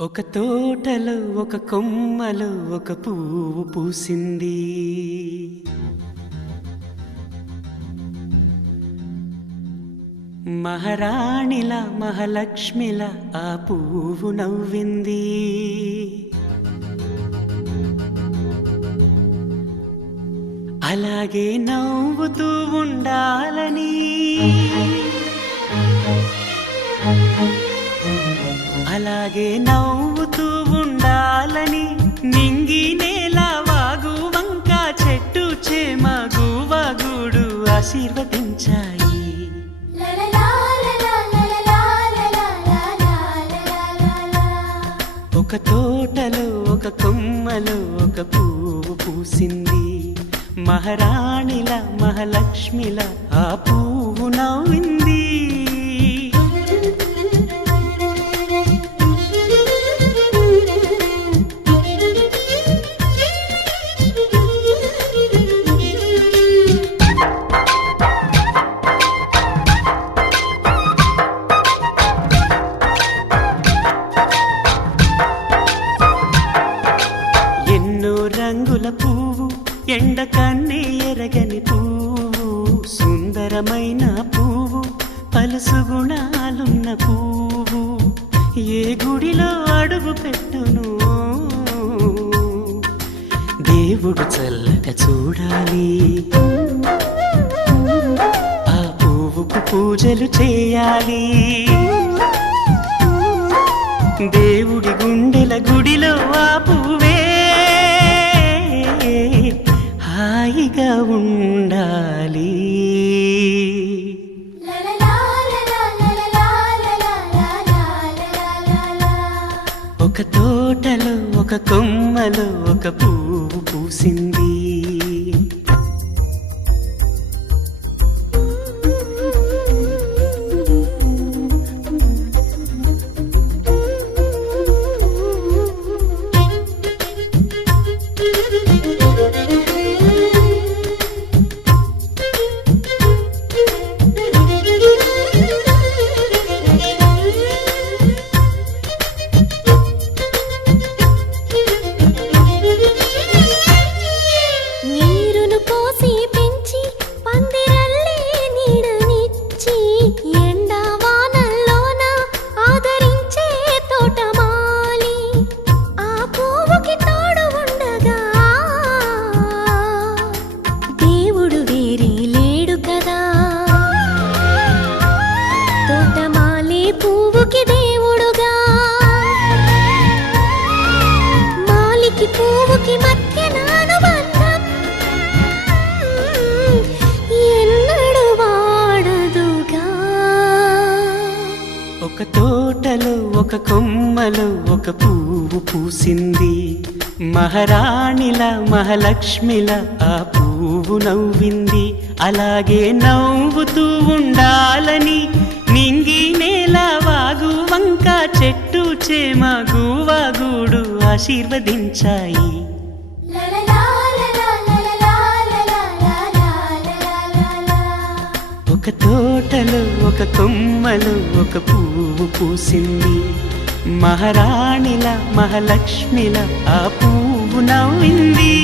ఒక తోటలో ఒక కొమ్మలో ఒక పువ్వు పూసింది. మహారాణిలా మహాలక్ష్మిలా ఆ పువ్వు నవ్వింది. అలాగే నవ్వుతూ ఉండాలని, అలాగే నవ్వుతూ ఉండాలని నింగి నేల వాగు వంక చెట్టు చేమ గువగూడు ఆశీర్వదించాయి. ఒక తోటలో ఒక కొమ్మలో ఒక పువ్వు పూసింది. మహారాణిల మహాలక్ష్మిల ఆ పువ్వు నవ్వింది. రంగుల పువ్వు, ఎండ కన్నే ఎరగని పువ్వు, సుందరమైన పువ్వు, పలుసు గుణాలున్న పువ్వు, ఏ గుడిలో అడుగు పెట్టును దేవుడు చల్లగా చూడాలి. ఆ పువ్వుకు పూజలు చేయాలి. దేవుడి గుండెల గుడిలో ఆ పువ్వే హాయిగా ఉండాలి. ఒక తోటలో ఒక కొమ్మలో ఒక పువ్వు పూసింది. ఒక తోటలో ఒక కొమ్మలో ఒక పువ్వు పూసింది. మహారాణిల మహాలక్ష్మిల ఆ పువ్వు నవ్వింది. అలాగే నవ్వుతూ ఉండాలని నింగి నేల వాగు వంక చెట్టు చేమ గువగూడు ఆశీర్వదించాయి. ఒక తోటలో ఒక కొమ్మలో ఒక పువ్వు పూసింది. మహారాణిల మహాలక్ష్మిల ఆ పువ్వు నవ్వింది.